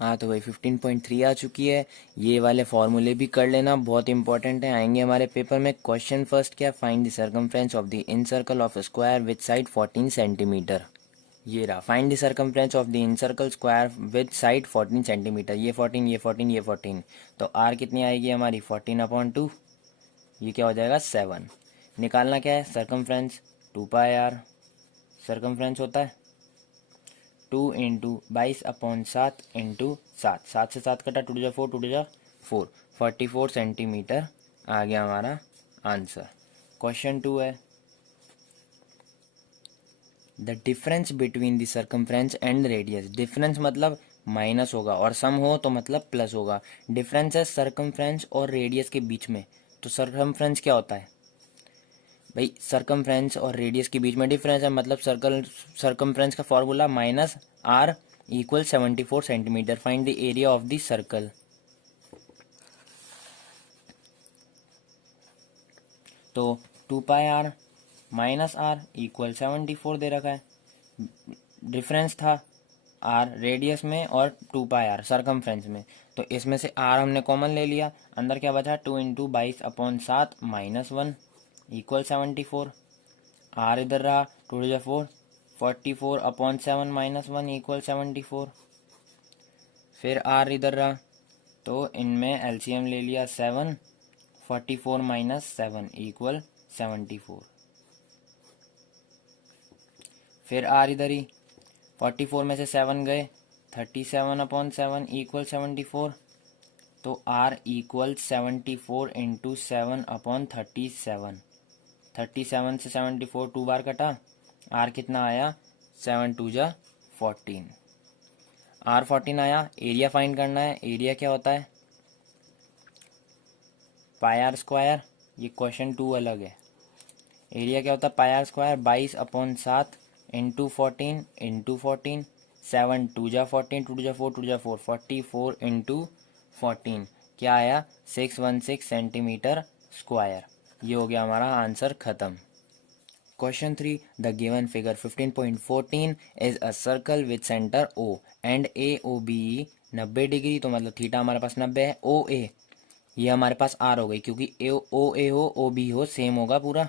हाँ तो भाई 15.3 आ चुकी है। ये वाले फॉर्मूले भी कर लेना, बहुत इंपॉर्टेंट है, आएंगे हमारे पेपर में। क्वेश्चन फर्स्ट क्या, find the circumference of the in circle of square with side 14 centimetre. ये रहा, find the circumference of the in circle square with side 14 centimetre. ये 14, ये 14, ये 14। तो आर कितनी आएगी हमारी 14/2। ये क्या हो जाएगा 7। निकालना क्या है सर्कमफ्रेंस, 2πr। सर्कमफ्रेंस होता है 2 × 22/7 इंटू 7। 7 से 7 कटा, 2 × 4, 2 × 4, 44 सेंटीमीटर आ गया हमारा आंसर। क्वेश्चन 2 है, the difference between the circumference and radius. Difference मतलब माइनस होगा और सम हो तो मतलब प्लस होगा। डिफरेंस है सर्कमफ्रेंस और रेडियस के बीच में। तो सर्कमफ्रेंस क्या होता है भाई, सर्कमफ्रेंस और रेडियस के बीच में डिफरेंस है, मतलब सर्कमफ्रेंस का formula -r = 74 centimetre. Find the area of the circle. तो 2πr -r = 74 दे रखा है। डिफरेंस था r रेडियस में और 2πr सर्कमफ्रेंस में। तो इसमें से r हमने कॉमन ले लिया, अंदर क्या बचा 2 × 22/7 -1 = 74। r इधर रहा, 2 × 4, 44/7 -1 = 74। फिर r इधर रहा, तो इनमें एलसीएम ले लिया 7, 44 - 7 = 74। फिर r इधर ही, 44 में से 7 गए, 37/7 = 74। तो r = 74 × 7/37। 37 से 74 2 बार कटा, r कितना आया 7 × 2 = 14। r 14 आया। एरिया फाइंड करना है। एरिया क्या होता है πr²। ये क्वेश्चन 2 अलग है। एरिया क्या होता है πr², 22/7 इंटू 14 इंटू 14। 7 × 2 = 14, 2 × 4, 2 × 4, 44 × 14 क्या आया 616 सेंटीमीटर स्क्वायर। ये हो गया हमारा आंसर खत्म। Question 3, the given figure 15.14 is a circle with centre O and AOBE 90 degree. तो मतलब थीटा हमारे पास 90 है। OA ये हमारे पास R हो गई, क्योंकि OA हो OB हो सेम होगा पूरा।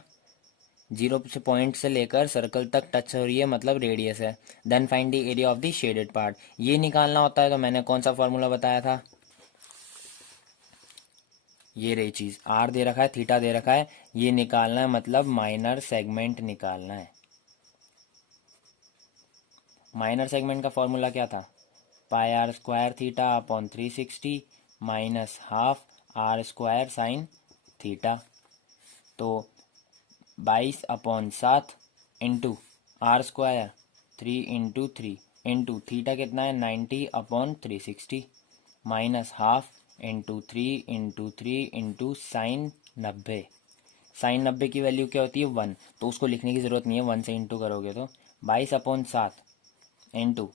0 से पॉइंट से लेकर सर्कल तक टच हो रही है, मतलब रेडियस है। Then find the area of the shaded part. ये निकालना होता है। तो मैंने कौन सा फॉर्मूला बताया था, ये रही चीज, आर दे रखा है, थीटा दे रखा है, ये निकालना है, मतलब माइनर सेगमेंट निकालना है। माइनर सेगमेंट का फॉर्मूला क्या था, πr² θ/360 -½ r² sin थीटा। तो 22/7 इंटू r² 3 × 3 इंटू थीटा कितना है 90/360 -½ इंटू 3 × 3 इंटू साइन 90। साइन 90 की वैल्यू क्या होती है 1, तो उसको लिखने की ज़रूरत नहीं है, 1 से इंटू करोगे तो 22/7 इंटू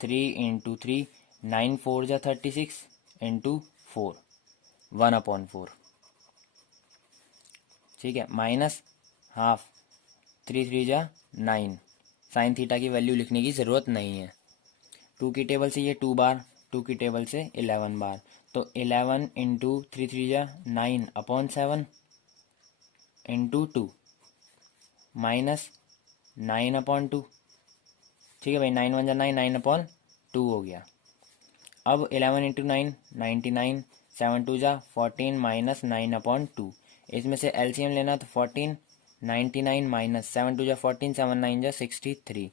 3 × 3, 9 × 4 = 36 इंटू 4, 1/4। ठीक है, -½ 3 × 3 = 9। साइन थीटा की वैल्यू लिखने की ज़रूरत नहीं है। 2 की टेबल से ये 2 बार, 2 की टेबल से 11 बार। तो 11 इंटू 3 × 3 = 9/7 इंटू 2 -9/2। ठीक है भाई, 9 × 1 = 9, 9/2 हो गया। अब 11 इंटू 9 99, 7 × 2 = 14 -9/2। इसमें से एलसीएम लेना, तो 14 99 - 7 × 2 = 14, 7 × 9 = 63।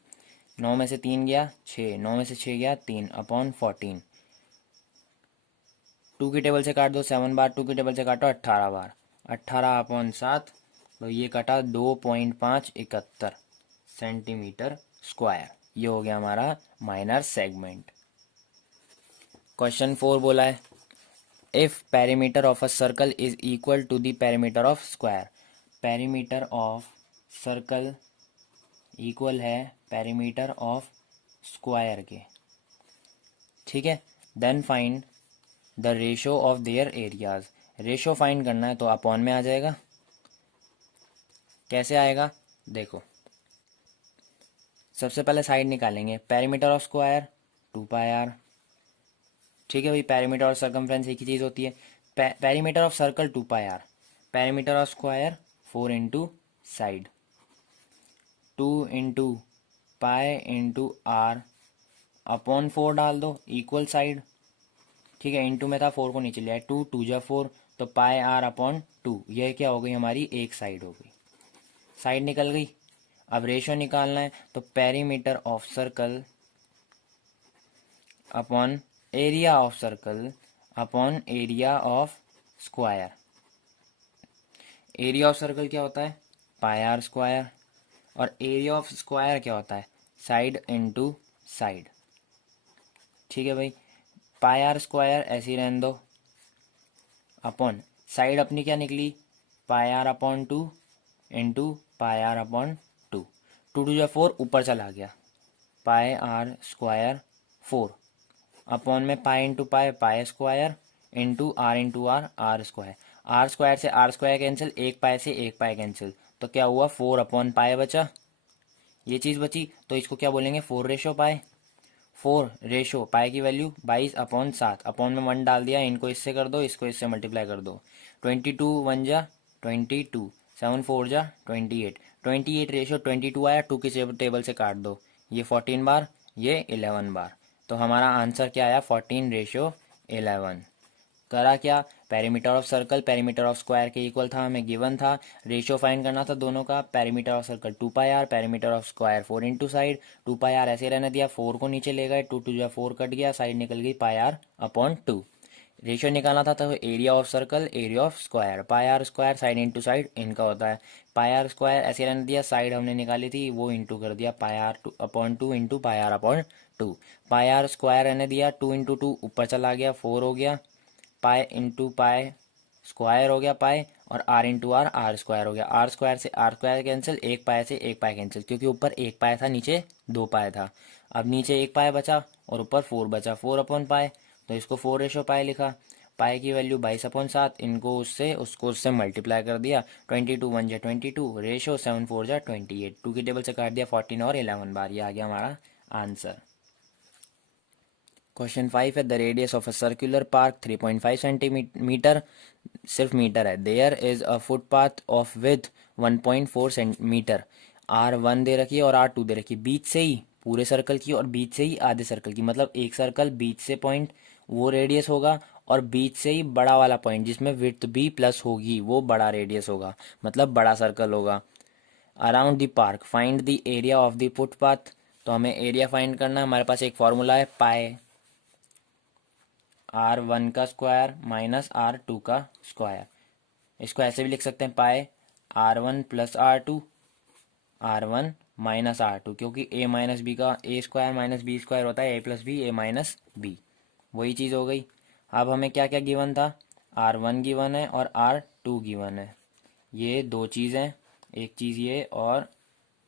9 में से 3 गया 6, 9 में से 6 गया 3/14। 2 की टेबल से काट दो 7 बार, 2 की टेबल से काटो 18 बार, 18/7। तो ये कटा 2.571 सेंटीमीटर स्क्वायर। ये हो गया हमारा माइनर सेगमेंट। क्वेश्चन 4 बोला है, if perimeter of a circle is equal to the perimeter of square. Perimeter of circle equal है पेरीमीटर ऑफ स्क्वायर के। ठीक है, then find the ratio of their areas. Ratio find करना है, तो upon में आ जाएगा। कैसे आएगा देखो, सबसे पहले साइड निकालेंगे, पेरीमीटर ऑफ स्क्वायर 2πr। ठीक है भाई, पेरीमीटर और सर्कमफ्रेंस एक ही चीज़ होती है। Perimeter of circle 2πr, perimeter of square 4 into side, 2 into pi into r upon 4 डाल दो इक्वल साइड। ठीक है, इंटू में था 4 को नीचे लिया, 2 2 जा 4, तो पाए आर अपॉन 2, यह क्या हो गई हमारी एक साइड हो गई, साइड निकल गई। अब रेशो निकालना है, तो perimeter of circle upon area of circle upon area of square. Area of circle क्या होता है, पाई आर स्क्वायर, और एरिया ऑफ स्क्वायर क्या होता है, साइड इंटू साइड। ठीक है भाई, पाई आर स्क्वायर ऐसे ही रहने दो, अपॉन साइड अपनी क्या निकली, pi R upon 2 into pi R upon 2, 2 2 जा 4 ऊपर चला गया, पाई आर स्क्वायर 4 अपॉन में pi into pi, pi square into r r square. R square से आर स्क्वायर कैंसिल, एक पाई से एक पाई कैंसिल, तो क्या हुआ 4 अपॉन पाई बचा, ये चीज़ बची, तो इसको क्या बोलेंगे 4 रेशो पाई। 4 रेशो पाई की वैल्यू 22 अपॉन 7, अपॉन में 1 डाल दिया, इनको इससे कर दो, इसको इससे मल्टीप्लाई कर दो, 22 1 जा 22, 7 4 जा 28, 28 रेशो 22 आया, 2 की टेबल से काट दो, ये 14 बार, ये 11 बार, तो हमारा आंसर क्या आया 14 रेशो 11। करा क्या, perimeter of circle perimeter of square के इक्वल था, हमें गिवन था, रेशियो फाइंड करना था दोनों का, perimeter of circle 2πr, perimeter of square 4 into side, 2πr ऐसे रहने दिया, 4 को नीचे ले गए, 2 2 जा 4 कट गया, साइड निकल गई पाई आर अपॉन 2। रेशियो निकालना था, तो area of circle area of square, pi are square side into side इनका होता है, पाई आर स्क्वायर ऐसे रहने दिया, साइड हमने निकाली थी वो इंटू कर दिया, pi R upon 2 into pi R upon 2, pi are square रहने दिया, 2 इंटू 2 ऊपर चला गया, 4 हो गया, पाई इंटू पाई स्क्वायर हो गया पाई, और r into r r square हो गया, आर स्क्वायर से आर स्क्वायर कैंसिल, एक पाई से एक पाई कैंसिल, क्योंकि ऊपर एक पाई था नीचे 2 पाई था, अब नीचे एक पाई बचा और ऊपर 4 बचा, 4 अपॉन पाई, तो इसको 4 रेशो पाई लिखा, पाई की वैल्यू 22 अपॉन 7, इनको उससे मल्टीप्लाई कर दिया, 22 1 जा 22 रेशो 7 4 जा 28, 2 की टेबल से काट दिया 14 और 11 बार, ये आ गया हमारा आंसर। क्वेश्चन 5 है, the radius of a circular park 3.5 centimetre, सिर्फ मीटर है, there is a footpath of with 1.4 centimetre, R1 दे रखी है और R2 दे रखी है, बीच से ही पूरे सर्कल की और बीच से ही आधे सर्कल की, मतलब एक सर्कल बीच से पॉइंट वो रेडियस होगा, और बीच से ही बड़ा वाला पॉइंट जिसमें विड्थ भी प्लस होगी वो बड़ा रेडियस होगा, मतलब बड़ा सर्कल होगा। Around the park find the area of the footpath, तो हमें एरिया फाइंड करना है, हमारे पास एक फॉर्मूला है, पाए R1 का स्क्वायर माइनस R2 का स्क्वायर, इसको ऐसे भी लिख सकते हैं, पाए R1 plus R2 minus R2, क्योंकि a माइनस बी का a square minus b square होता है, a plus b a minus b, वही चीज़ हो गई। अब हमें क्या क्या गिवन था, R1 गिवन है और R2 गिवन है, ये दो चीज़ें, एक चीज़ ये और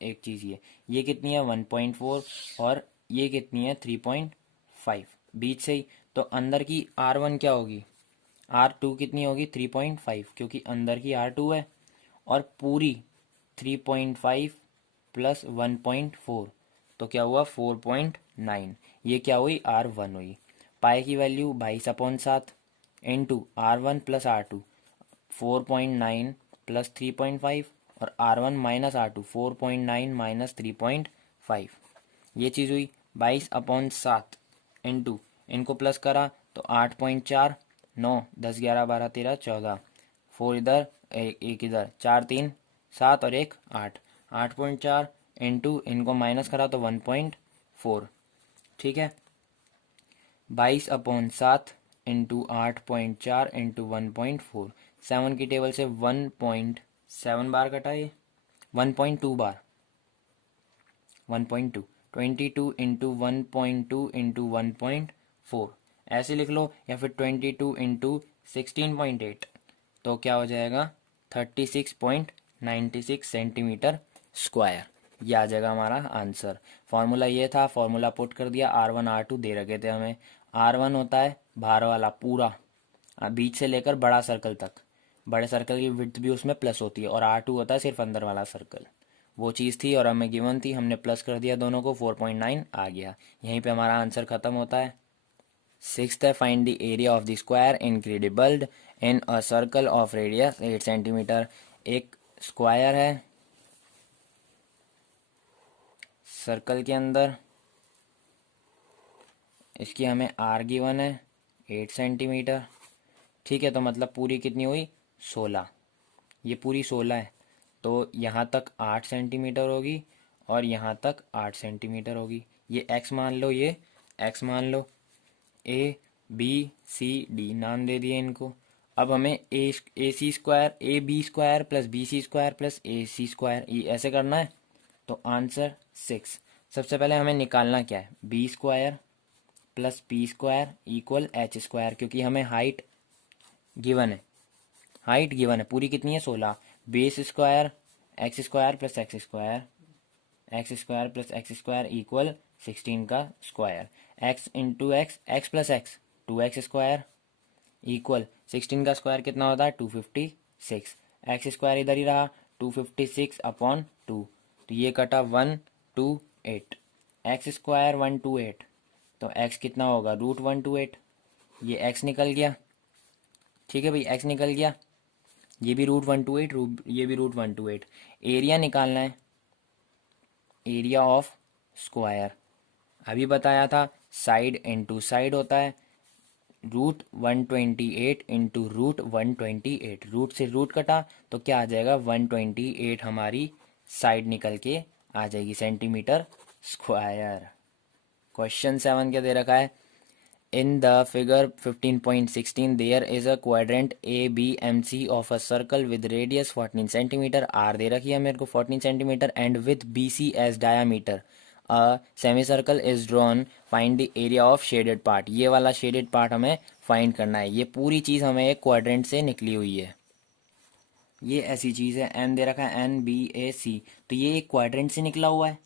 एक चीज़ ये कितनी है 1.4 और ये कितनी है 3.5, बीच से ही, तो अंदर की R1 क्या होगी, R2 कितनी होगी 3.5, क्योंकि अंदर की R2 है, और पूरी 3.5 प्लस 1.4, तो क्या हुआ 4.9, ये क्या हुई R1 हुई। पाई की value 22/7 into R1 plus R2 4.9 plus 3.5, और R1 माइनस R2 4.9 माइनस 3.5, ये चीज़ हुई 22/7 इंटू, इनको प्लस करा तो 8.4, 9 10 11 12 13 14, 4 इधर एक इधर, 4 3 7 और एक 8, 8.4 इंटू इनको माइनस करा तो 1.4, ठीक है, 22/7 इंटू 8.4 इंटू 1.4, 7 की टेबल से 1.7 बार कटा, ये 1.2 बार, 1.2, 22 इंटू 1.2 इंटू 1.4 ऐसे लिख लो, या फिर 22 इंटू 16.8, तो क्या हो जाएगा 36.96 सेंटीमीटर स्क्वायर, ये आ जाएगा हमारा आंसर। फार्मूला ये था, फार्मूला पुट कर दिया, R1 R2 दे रखे थे हमें, R1 होता है बाहर वाला पूरा, बीच से लेकर बड़ा सर्कल तक, बड़े सर्कल की विड्थ भी उसमें प्लस होती है, और R2 होता है सिर्फ अंदर वाला सर्कल, वो चीज़ थी और हमें गिवन थी, हमने प्लस कर दिया दोनों को, 4.9 आ गया। यहीं पे हमारा आंसर ख़त्म होता है। सिक्स्थ है, find the area of the square inscribed in a circle of radius 8 centimetre. एक स्क्वायर है सर्कल के अंदर, इसकी हमें आर गिवन है 8 सेंटीमीटर। ठीक है, तो मतलब पूरी कितनी हुई 16, ये पूरी 16 है, तो यहाँ तक 8 सेंटीमीटर होगी और यहाँ तक 8 सेंटीमीटर होगी। ये एक्स मान लो, ये एक्स मान लो। ए बी सी डी नाम दे दिए इनको। अब हमें A C square, A B square plus B C square plus A C square, ये ऐसे करना है। तो आंसर 6। सबसे पहले हमें निकालना क्या है, b square plus p square equal h square, क्योंकि हमें हाइट गिवन है, हाइट गिवन है पूरी कितनी है 16। Base square plus x square, x square plus x square equal 16 का square. X into x, x plus x 2x square equal 16 का square कितना होता है 256। एक्स स्क्वायर इधर ही रहा, 256 अपॉन 2, तो ये कटा 128। एक्स स्क्वायर 128, तो एक्स कितना होगा रूट 128, ये एक्स निकल गया। ठीक है भाई, एक्स निकल गया, ये भी रूट 128, ये भी रूट 128। एरिया निकालना है, एरिया ऑफ स्क्वायर अभी बताया था, साइड इंटू साइड होता है। रूट 128 इंटू रूट 128, रूट से रूट कटा तो क्या आ जाएगा 128, हमारी साइड निकल के आ जाएगी सेंटीमीटर स्क्वायर। क्वेश्चन 7 क्या दे रखा है, in the figure 15.16 there is a quadrant A B M C of a circle with radius 14 centimetre, r दे रखी है मेरे को 14 centimetre, and with B C as diameter a semi circle is drawn, find the area of shaded part. ये वाला shaded part हमें find करना है। ये पूरी चीज़ हमें एक क्वाड्रेंट से निकली हुई है, ये ऐसी चीज़ है, एन दे रखा है एन बी ए सी, तो ये एक क्वाड्रेंट से निकला हुआ है।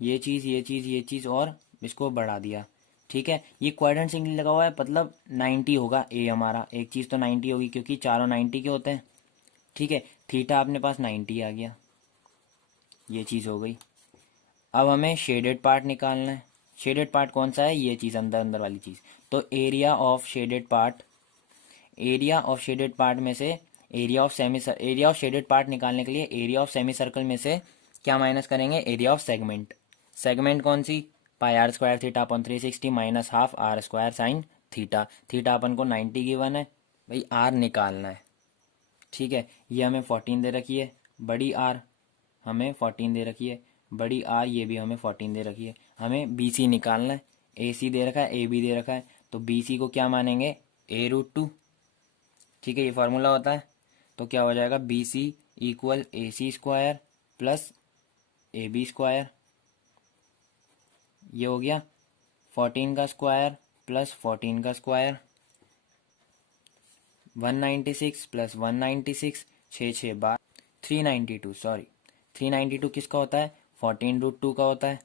ये चीज़ ये चीज़ ये चीज़ और इसको बढ़ा दिया। ठीक है, ये क्वाड्रेंट सिंगल लगा हुआ है, मतलब 90 होगा ए हमारा, एक चीज़ तो 90 होगी क्योंकि चारों 90 के होते हैं। ठीक है, थीटा अपने पास 90 आ गया, ये चीज़ हो गई। अब हमें शेडेड पार्ट निकालना है। शेडेड पार्ट कौन सा है, ये चीज़ अंदर अंदर वाली चीज़। तो area of shaded part, area of shaded part में से एरिया ऑफ शेडेड पार्ट निकालने के लिए एरिया ऑफ सेमी सर्कल में से क्या माइनस करेंगे, एरिया ऑफ सेगमेंट। सेगमेंट कौन सी, pi are square theta upon 360 minus half are square sine theta. Theta अपन को 90 गिवन है भाई, आर निकालना है। ठीक है, ये हमें 14 दे रखी है, बड़ी आर हमें 14 दे रखी है, बड़ी आर ये भी हमें 14 दे रखी है। हमें बी सी निकालना है, ए सी दे रखा है, ए बी दे रखा है, तो बी सी को क्या मानेंगे ए रूट 2। ठीक है, ये फार्मूला होता है, तो क्या हो जाएगा B C equal A C square plus A B square, ये हो गया 14 का स्क्वायर प्लस 14 का स्क्वायर, 196 प्लस 196, 6 6 12, 392, सॉरी 392 किसका होता है 14 रूट 2 का होता है।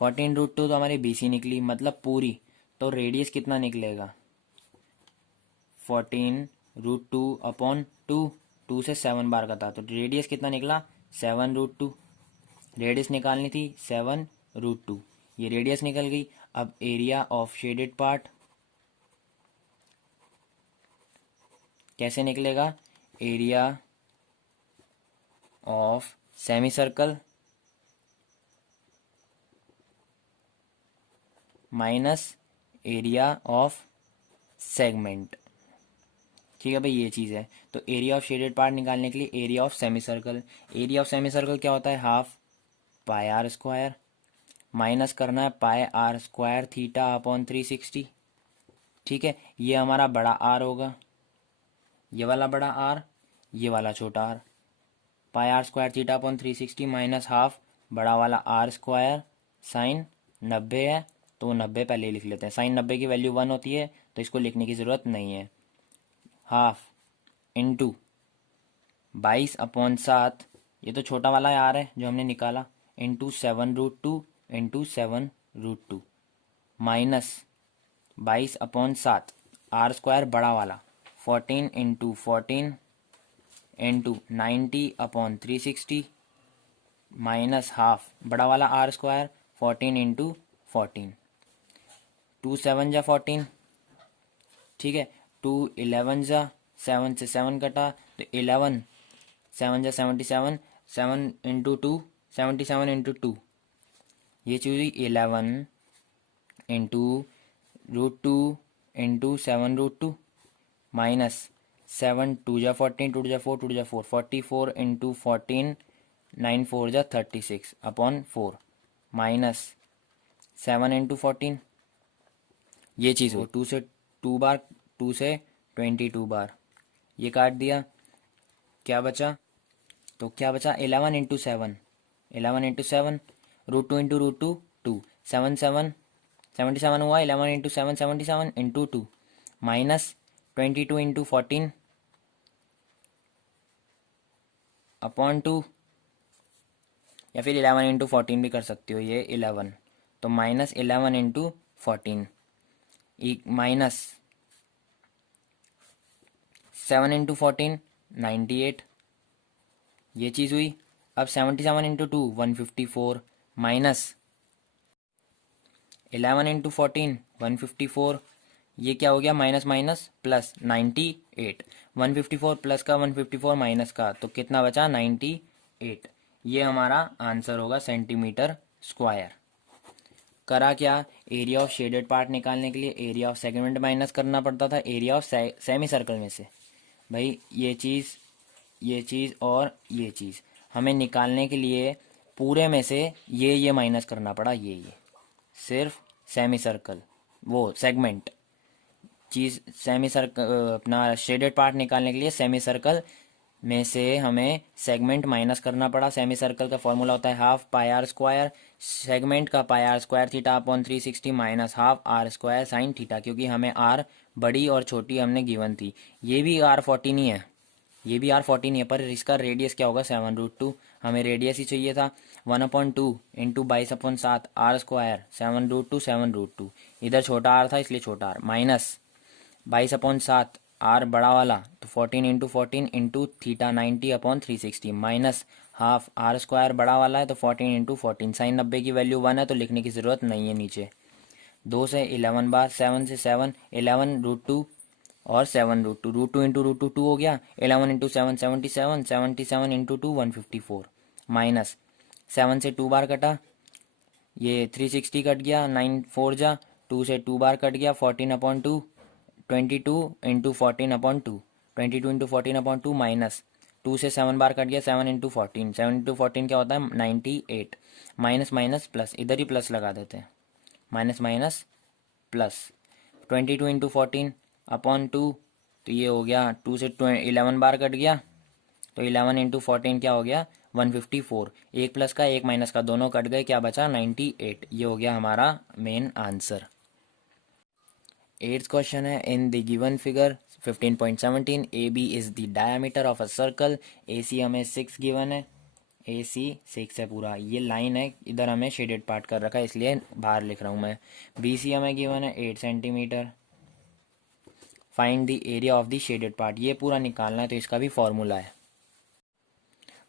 14 रूट 2 तो हमारी बी सी निकली, मतलब पूरी, तो रेडियस कितना निकलेगा 14 रूट 2 अपॉन 2, 2 से 7 बार का था, तो रेडियस कितना निकला 7 रूट 2, रेडियस निकालनी थी 7 रूट 2, ये रेडियस निकल गई। अब एरिया ऑफ शेडेड पार्ट कैसे निकलेगा, area of semi circle minus area of segment. ठीक है भाई, ये चीज़ है। तो एरिया ऑफ शेडेड पार्ट निकालने के लिए area of semi circle, area of semi circle क्या होता है half pi are square, minus करना है pi are square theta upon 360। ठीक है, ये हमारा बड़ा आर होगा, ये वाला बड़ा आर, ये वाला छोटा r, pi are square theta upon 360 minus half बड़ा वाला आर स्क्वायर साइन 90 है, तो 90 पहले ही लिख लेते हैं, साइन 90 की वैल्यू 1 होती है, तो इसको लिखने की ज़रूरत नहीं है। हाफ इंटू 22 अपॉन 7, ये तो छोटा वाला आर है जो हमने निकाला, into 7 root 2 into 7 root 2 minus 22 upon 7 r square बड़ा वाला 14 into 14 into 90 upon 360 minus half बड़ा वाला आर स्क्वायर 14 इंटू 14, 2 7 जा 14, ठीक है। 2 11 जा 7 से 7 कटा तो 11, 7 जा 77, 7 इंटू 2 77 इंटू 2, ये चीज़ हुई 11 इंटू √2 इंटू 7 √2 माइनस 7 2 जा 14, 2 जा 4, 2 जा 4, 44 इंटू 14, 9 4 जा 36 अपॉन 4 माइनस 7 इंटू 14, ये चीज़ हो 2 से 2 बार, 2 से 22 बार, ये काट दिया, क्या बचा? तो क्या बचा 11 इंटू 7, 11 इंटू 7, √2 इंटू √2 2, 7 7 77 हुआ, 11 into 7 77 into 2 minus 22 into 14 upon 2, या फिर 11 इंटू 14 भी कर सकती हो, ये 11, तो माइनस 11 इंटू 14 माइनस 7 इंटू 14 98, ये चीज़ हुई। अब 77 इंटू 2 154 माइनस 11 इंटू 14 154, ये क्या हो गया माइनस माइनस प्लस 98, 154 प्लस का 154 माइनस का, तो कितना बचा 98, ये हमारा आंसर होगा सेंटीमीटर स्क्वायर। करा क्या, एरिया ऑफ शेडेड पार्ट निकालने के लिए एरिया ऑफ सेगमेंट माइनस करना पड़ता था एरिया ऑफ सेमी सर्कल में से। भाई ये चीज़ और ये चीज़ हमें निकालने के लिए पूरे में से ये माइनस करना पड़ा, ये सिर्फ सेमी सर्कल वो सेगमेंट चीज़, सेमी सर्कल अपना शेडेड पार्ट निकालने के लिए सेमी सर्कल में से हमें सेगमेंट माइनस करना पड़ा। सेमी सर्कल का फॉर्मूला होता है half pi are square, segment का pi are square theta upon 360 minus half are square sine theta, क्योंकि हमें आर बड़ी और छोटी हमने गिवन थी। ये भी R14 ही है, ये भी R14 ही है, पर इसका रेडियस क्या होगा 7 √2, हमें रेडियस ही चाहिए था। 1/2 इंटू 22/7 आर स्क्वायर 7 √2 7 √2, इधर छोटा आर था इसलिए छोटा आर, माइनस 22/7 आर बड़ा वाला तो 14 into 14 into theta 90/360 minus half are square बड़ा वाला है तो 14 इंटू 14, साइन 90 की वैल्यू 1 है तो लिखने की ज़रूरत नहीं है नीचे। 2 से 11 बार, 7 से 7, 11 √2 और 7 √2, √2 इंटू √2 2 हो गया, 11 इंटू 7 77, 77 इंटू 2 154 माइनस 7 से 2 बार कटा, ये 360 कट गया, 9 4 जा, 2 से 2 बार कट गया, 14/2, 22 इंटू 14/2, 22 इंटू 14/2 माइनस 2 से 7 बार कट गया, 7 इंटू 14, 7 इंटू 14 क्या होता है 98, माइनस माइनस प्लस, इधर ही प्लस लगा देते हैं, माइनस माइनस प्लस 22 इंटू 14/2, तो ये हो गया 2 से 11 बार कट गया तो 11 इंटू 14 क्या हो गया 154, एक प्लस का एक माइनस का दोनों कट गए, क्या बचा 98, ये हो गया हमारा मेन आंसर। 8th क्वेश्चन है, in the given figure 15.17 A B is the diameter of a circle, A C हमें 6 गिवन है, ए सी 6 है पूरा, ये लाइन है, इधर हमें शेडेड पार्ट कर रखा है इसलिए बाहर लिख रहा हूँ मैं। बी सी हमें गिवन है 8 centimetre, find the area of the shaded part, ये पूरा निकालना है तो इसका भी फॉर्मूला है।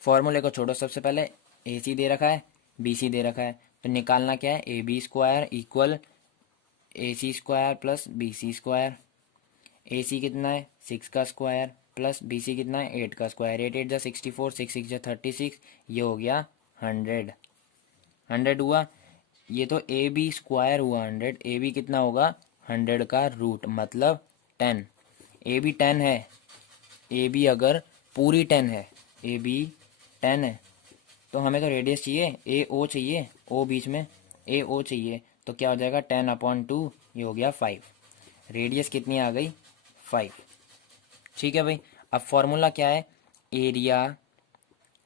फॉर्मूले को छोड़ो, सबसे पहले ए सी दे रखा है, बी सी दे रखा है, तो निकालना क्या है, A B square equal A C square plus B C square. A C कितना है 6 का स्क्वायर प्लस बी सी कितना है 8 का स्क्वायर, 8 8 जा 64, 6 6 जा 36, ये हो गया 100, 100 हुआ। ये तो ए बी स्क्वायर हुआ 100, ए बी कितना होगा 100 का रूट मतलब 10, ए बी 10 है, ए बी अगर पूरी 10 है, ए बी 10 है तो हमें तो रेडियस चाहिए, ए ओ चाहिए, ओ बीच में ए ओ चाहिए, तो क्या हो जाएगा 10/2, ये हो गया 5, रेडियस कितनी आ गई 5। ठीक है भाई, अब फॉर्मूला क्या है, area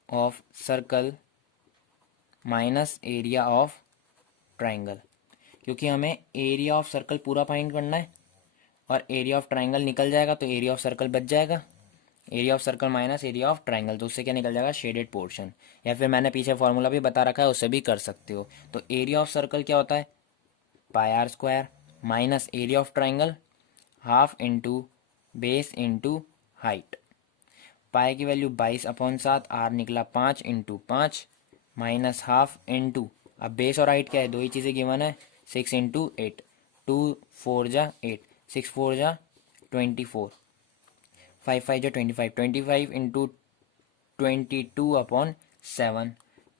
of circle minus area of triangle, क्योंकि हमें एरिया ऑफ सर्कल पूरा फाइंड करना है और एरिया ऑफ ट्राइंगल निकल जाएगा तो एरिया ऑफ सर्कल बच जाएगा, area of circle minus area of triangle, तो उससे क्या निकल जाएगा शेडेड पोर्शन, या फिर मैंने पीछे फॉर्मूला भी बता रखा है उससे भी कर सकते हो। तो एरिया ऑफ सर्कल क्या होता है pi are square minus area of triangle half into base into height, pi की वैल्यू 22/7, आर निकला 5 इंटू 5 माइनस हाफ इंटू, अब बेस और हाइट क्या है, दो ही चीज़ें गिवन है, 6 इंटू 8, 2 4 जा 8, 6 4 जा 24, 5 5 जा 25, 25 इंटू 22/7,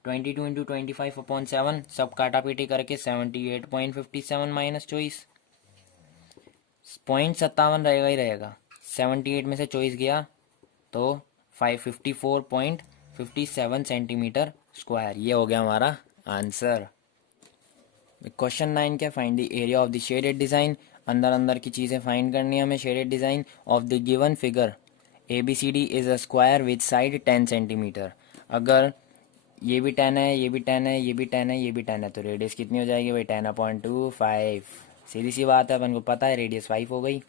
22 इंटू 25/7, सब काटा पीटी करके 78.57 माइनस 24, .57 रहेगा ही रहेगा, 78 में से 24 गया तो 554.57 सेंटीमीटर स्क्वायर। ये हो गया हमारा आंसर। क्वेश्चन 9 क्या, find the area of the shaded design. अंदर अंदर की चीज़ें फाइंड करनी है हमें। Shaded design of the given figure ABCD is a square with side 10 centimetre. अगर ये भी 10 है, ये भी 10 है, ये भी 10 है, ये भी 10 है, तो रेडियस कितनी हो जाएगी भाई, 10/25। सीधी सी बात है, अपन को पता है रेडियस 5 हो गई।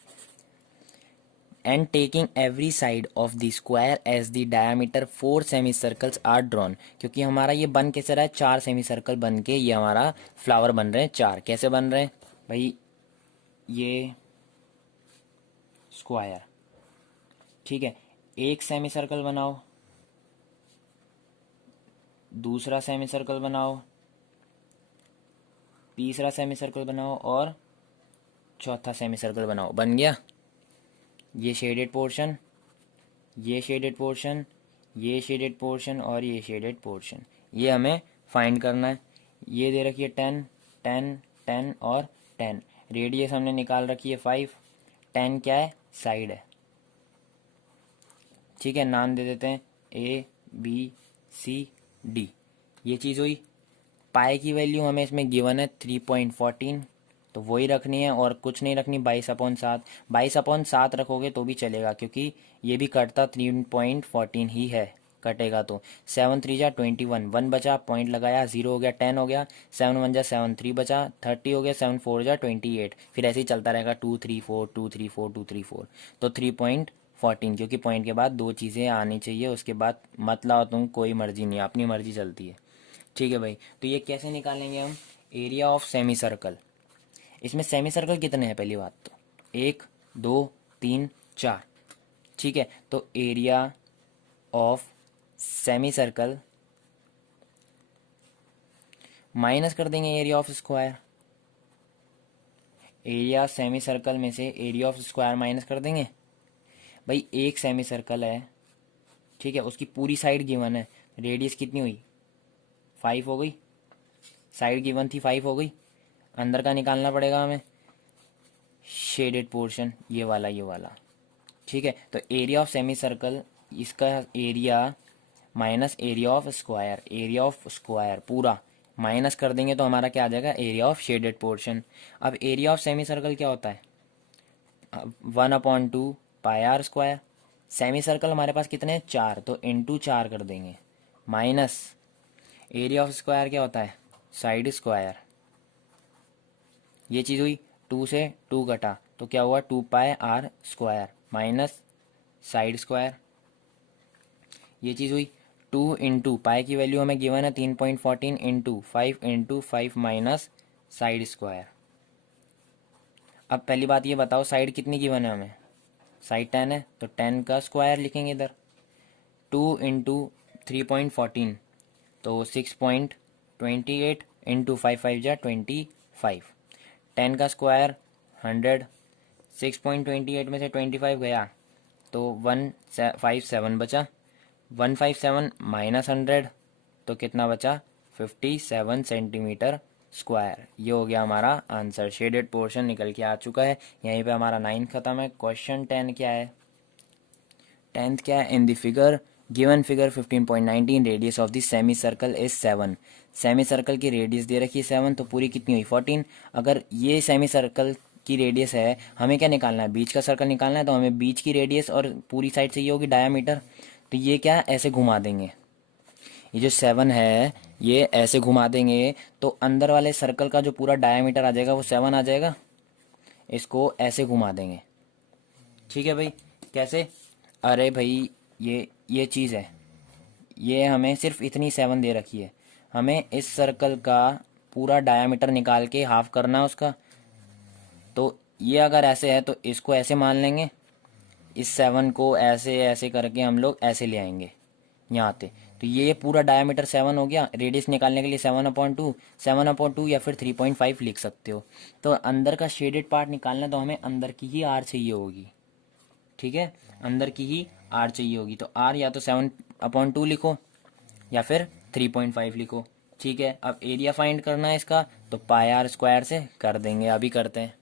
And taking every side of the square as the diameter 4 semi circles are drawn. क्योंकि हमारा ये बन कैसे रहा है, 4 सेमी सर्कल बन के ये हमारा फ्लावर बन रहे हैं 4। कैसे बन रहे हैं भाई, ये स्क्वायर, ठीक है, एक सेमी सर्कल बनाओ, दूसरा सेमी सर्कल बनाओ, तीसरा सेमी सर्कल बनाओ और चौथा सेमी सर्कल बनाओ, बन गया। ये शेडेड पोर्शन, ये शेडेड पोर्शन, ये शेडेड पोर्शन और ये शेडेड पोर्शन, ये हमें फाइंड करना है। ये दे रखी है 10 10 10 और 10, रेडियस हमने निकाल रखी है 5, 10 क्या है, साइड है, ठीक है। नाम दे देते हैं ABCD, ये चीज़ हुई। पाई की वैल्यू हमें इसमें गिवन है 3.14, तो वही रखनी है और कुछ नहीं रखनी। 22/7, 22/7 रखोगे तो भी चलेगा, क्योंकि ये भी कटता 3.14 ही है, कटेगा तो। 7 3 जा 21, 1 बचा, पॉइंट लगाया, 0 हो गया, 10 हो गया, 7 1 जा 7, 3 बचा, 30 हो गया, 7 4 जा 28, फिर ऐसे ही चलता रहेगा, 2 3 4 2 3 4 2 3 4, तो 3.14, क्योंकि पॉइंट के बाद दो चीज़ें आनी चाहिए, उसके बाद मत लाओ तुम, कोई मर्जी नहीं, अपनी मर्जी चलती है, ठीक है भाई। तो ये कैसे निकालेंगे हम, एरिया ऑफ सेमी सर्कल। इसमें सेमी सर्कल कितने हैं, पहली बात तो 1 2 3 4, ठीक है। तो area of semi circle minus कर देंगे area of square, area semi circle में से एरिया ऑफ स्क्वायर माइनस कर देंगे। भाई एक सेमी सर्कल है, ठीक है, उसकी पूरी साइड गिवन है, रेडियस कितनी हुई, 5 हो गई, साइड गिवन थी 5 हो गई, अंदर का निकालना पड़ेगा हमें, शेडेड पोर्शन ये वाला, ये वाला, ठीक है। तो एरिया ऑफ सेमी सर्कल, इसका area minus area of square, area of square पूरा माइनस कर देंगे तो हमारा क्या आ जाएगा, एरिया ऑफ शेडेड पोर्शन। अब एरिया ऑफ सेमी सर्कल क्या होता है, 1/2 पाई आर स्क्वायर। सेमी सर्कल हमारे पास कितने हैं, 4, तो इंटू 4 कर देंगे, माइनस एरिया ऑफ स्क्वायर क्या होता है, साइड स्क्वायर। ये चीज़ हुई, 2 से 2 कटा तो क्या हुआ, 2 pi are square minus side square. ये चीज़ हुई, 2 इंटू पाई की वैल्यू हमें गिवन है 3.14 इंटू 5 माइनस साइड स्क्वायर। अब पहली बात ये बताओ, साइड कितनी गिवन है हमें, साइड 10 है, तो 10 का स्क्वायर लिखेंगे इधर। 2 इंटू 3.14 तो 6.28 इंटू 5 5 जा 25, 10 का स्क्वायर 100, 6.28 में से 25 गया तो 157 बचा, 157 माइनस 100 तो कितना बचा, 57 सेंटीमीटर स्क्वायर। ये हो गया हमारा आंसर, शेडेड पोर्शन निकल के आ चुका है। यहीं पे हमारा 9 खत्म है। क्वेश्चन 10 क्या है, 10th क्या है, in the figure given figure 15.19 radius of the semi circle is 7। Semi circle की रेडियस दे रखी है 7, तो पूरी कितनी हुई 14। अगर ये सेमी सर्कल की रेडियस है, हमें क्या निकालना है, बीच का सर्कल निकालना है, तो हमें बीच की रेडियस और पूरी साइड से ये होगी डायामीटर, तो ये क्या ऐसे घुमा देंगे, ये जो 7 है ये ऐसे घुमा देंगे तो अंदर वाले सर्कल का जो पूरा डायामीटर आ जाएगा वो 7 आ जाएगा, इसको ऐसे घुमा देंगे, ठीक है भाई। कैसे, अरे भाई ये चीज़ है, ये हमें सिर्फ इतनी 7 दे रखी है, हमें इस सर्कल का पूरा डायामीटर निकाल के हाफ करना है उसका, तो ये अगर ऐसे है तो इसको ऐसे मान लेंगे, इस 7 को ऐसे ऐसे करके हम लोग ऐसे ले आएंगे यहाँ पे, तो ये पूरा डायमीटर 7 हो गया। रेडियस निकालने के लिए 7/2 या फिर 3.5 लिख सकते हो। तो अंदर का शेडेड पार्ट निकालना है तो हमें अंदर की ही आर चाहिए होगी, ठीक है, अंदर की ही आर चाहिए होगी। तो आर या तो 7/2 लिखो या फिर 3.5 लिखो, ठीक है। अब एरिया फाइंड करना है इसका, तो पाई आर स्क्वायर से कर देंगे, अभी करते हैं,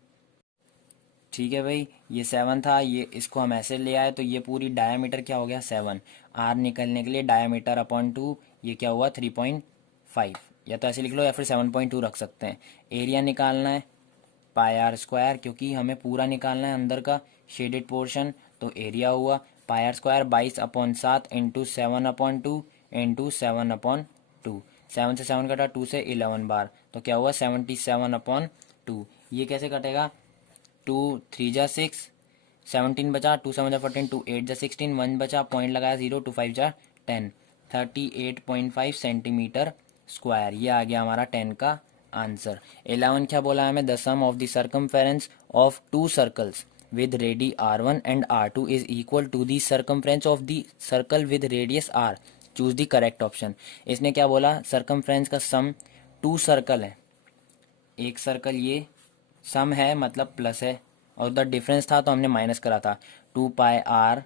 ठीक है भाई। ये 7 था, ये इसको हम ऐसे ले आए तो ये पूरी डायमीटर क्या हो गया 7। आर निकलने के लिए डायमीटर अपॉन 2, ये क्या हुआ 3.5, या तो ऐसे लिख लो या फिर 7.2 रख सकते हैं। एरिया निकालना है पाई आर स्क्वायर, क्योंकि हमें पूरा निकालना है अंदर का शेडेड पोर्शन, तो एरिया हुआ पाई आर स्क्वायर 22/7 इंटू 7/2 इंटू 7/2। 7 से 7 कटा, 2 से 11 बार, तो क्या हुआ 77/2। ये कैसे कटेगा, 2 3 जा 6, 17 बचा, 2 7 जा 14, 2 8 जा 16, 1 बचा, पॉइंट लगाया 0, 2 5 जा 10, 38.5 सेंटीमीटर स्क्वायर। ये आ गया हमारा 10 का आंसर। 11 क्या बोला हमें, the sum of the circumference of two circles with radii r1 and r2 is equal to the circumference of the circle with radius r. choose the correct option. इसने क्या बोला, सर्कमफ्रेंस का सम, टू सर्कल है, एक circle ये सम है मतलब plus है, और उधर डिफरेंस था तो हमने माइनस करा था। 2 pi are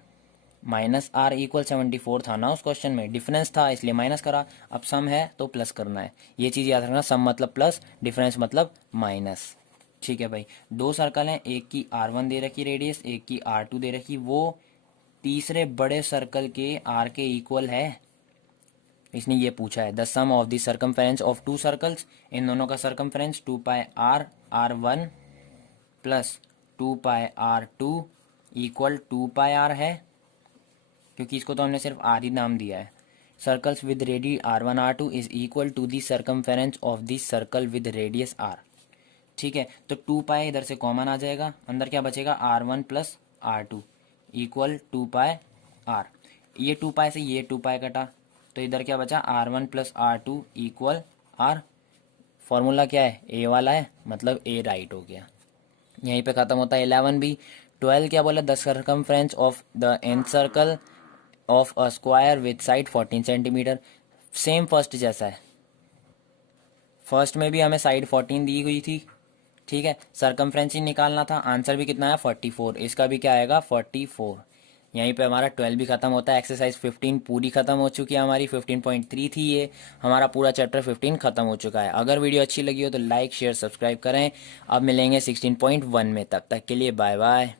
minus are equal 74 था ना उस क्वेश्चन में, डिफरेंस था इसलिए माइनस करा। अब सम है तो प्लस करना है, ये चीज़ याद रखना, सम मतलब प्लस, डिफरेंस मतलब माइनस, ठीक है भाई। दो सर्कल हैं, एक की R1 दे रखी रेडियस, एक की R2 दे रखी, वो तीसरे बड़े सर्कल के R के इक्वल है, इसने ये पूछा है। The sum of the circumference of two circles, इन दोनों का circumference 2 pi R R1 plus 2 pi R2 equal 2 pi R है, क्योंकि इसको तो हमने सिर्फ आर ही नाम दिया है। Circles with radius R1 R2 is equal to the circumference of the circle with radius R, ठीक है। तो 2 पाई इधर से कॉमन आ जाएगा, अंदर क्या बचेगा R1 प्लस R2 इक्वल 2 पाई R। ये 2 पाई से ये 2 पाई कटा, तो इधर क्या बचा R1 plus R2 equal R। Formula क्या है, ए वाला है, मतलब ए राइट हो गया। यहीं पे खत्म होता है 11 भी। 12 क्या बोला, the circumference of the end circle of a square with side 14 centimetre. Same first जैसा है, फर्स्ट में भी हमें साइड 14 दी हुई थी, ठीक है। सर्कमफ्रेंस ही निकालना था, आंसर भी कितना है 44, इसका भी क्या आएगा 44। यहीं पे हमारा 12 भी खत्म होता है। एक्सरसाइज 15 पूरी खत्म हो चुकी है हमारी, 15.3 थी ये, हमारा पूरा चैप्टर 15 खत्म हो चुका है। अगर वीडियो अच्छी लगी हो तो लाइक शेयर सब्सक्राइब करें। अब मिलेंगे 16.1 में, तब तक के लिए बाय बाय।